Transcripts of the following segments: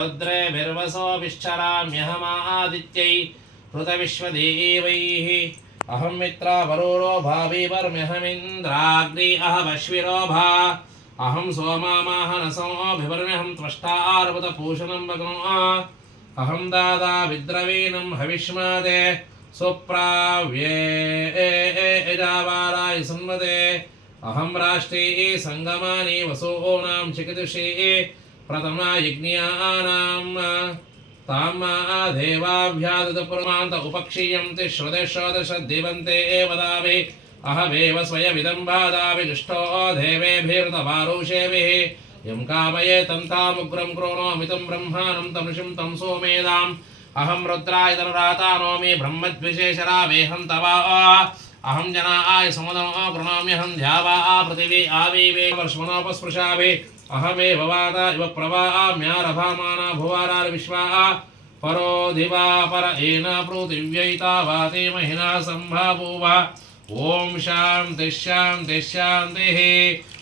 रुद्रेभिर्वसोभिश्चराम्यहमादित्यै हृतविश्वदेवैः अहं मित्रा वरुणो भावीवर्म्यहमिन्द्राग्नि अहमश्विरो भा अहं सोमामाहनसोऽभिवर्म्यहं त्वष्टार्वतपूषणं भगो अहं दादा विद्रवीणं हविष्मादे सुप्राव्ये यजावाराय सुन्वदे अहं राष्ट्रे सङ्गमानि वसूनां चिकितुषे प्रथमा यज्ञानां तामा देवाभ्यादपुरमान्त उपक्षीयं ते श्रुतिश्रोतश्रद्धिवन्ते एव दावे अहमेव स्वयमिदं बाधामि दुष्टो देवेभिर्दवारुषेभिः यं कामये तन्तामुग्रं क्रोणोमितं ब्रह्माणं तं ऋषिं तं सोमेदाम् अहं रुद्राय तनुराता नोमि ब्रह्मद्विशेषरावेहं तवा अहं जनाय समुदनो कृणोम्यहं ध्यावा पृथिवी आवीवे वर्ष्मणोपस्पृशामि अहमेव वाता इव प्रवाम्यारभामाना भुवारार्विश्वा परो दिवा पर एन पृथिव्यैता वाते महिना सम्भावुव ॐ शान्तिः शान्तिः शान्तिः।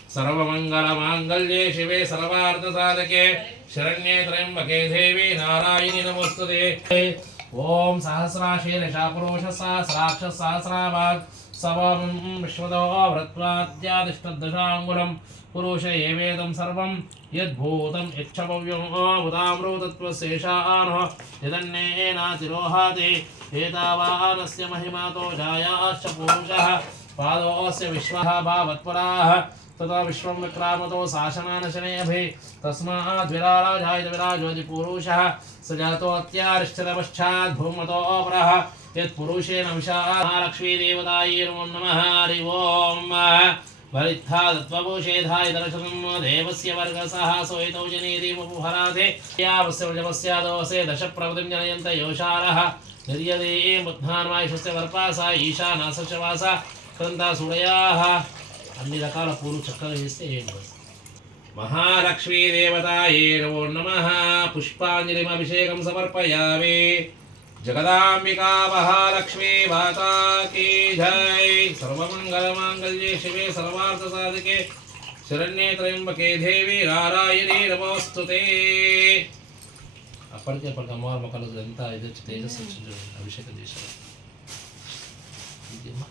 सर्वमङ्गलमाङ्गल्ये शिवे सर्वार्थसाधके। शरण्ये त्र्यम्बके देवी नारायणि नमोस्तुते ॐ सहस्राशीर्षा पुरुषः सहस्राक्षः सहस्रावाक् सवं विश्वतो वृत्वाद्यादिष्टदशाङ्गुलं पुरुष एवेदं सर्वं यद्भूतं यच्छभव्यं उदामृतत्वशेषानः यदन्येनातिरोहाति एतावानस्य महिमातो जायाश्च पुरुषः पादोऽस्य विश्वः भावत्पराः तथा विश्वं विक्रामतो शासनानशनेऽभि तस्माद्विराजायितविराजोति पुरुषः स जातोऽत्यारिष्ठितपश्चात् भूमतोऽपरः यत्पुरुषेण विशालक्ष्मीदेवतायैर्वो नमः, हरि ओम्। भरित्था तत्त्वभूषेधाय दर्शनं देवस्य वर्गसः सोहितौ जनेदीपभराधे यावस्य व्रजमस्य दोषे दशप्रवतिं जनयन्त योषारः। निर्यदे बुद्धान्वायुषस्य वर्पासा ईशानासस्य वासा క్రంతాసుడయాः అన్ని రకాల పూలు చక్కగా వేస్తే ఏం కాదు. మహాలక్ష్మీ దేవతాయే నమో నమ పుష్పాంజలిమభిషేకం సమర్పయామి జగదాంబికా మహాలక్ష్మీ మాతా కీ జై సర్వమంగళమాంగళ్యే శివే సర్వార్థసాధికే శరణ్యే త్రయంబకే దేవి నారాయణీ నమోస్తుతే అప్పటికి అప్పటికి అమ్మవారి మొక్కలు ఎంత ఇది వచ్చి తేజస్సు వచ్చింది చూడండి, అభిషేకం చేశారు ఇంకేమ్మా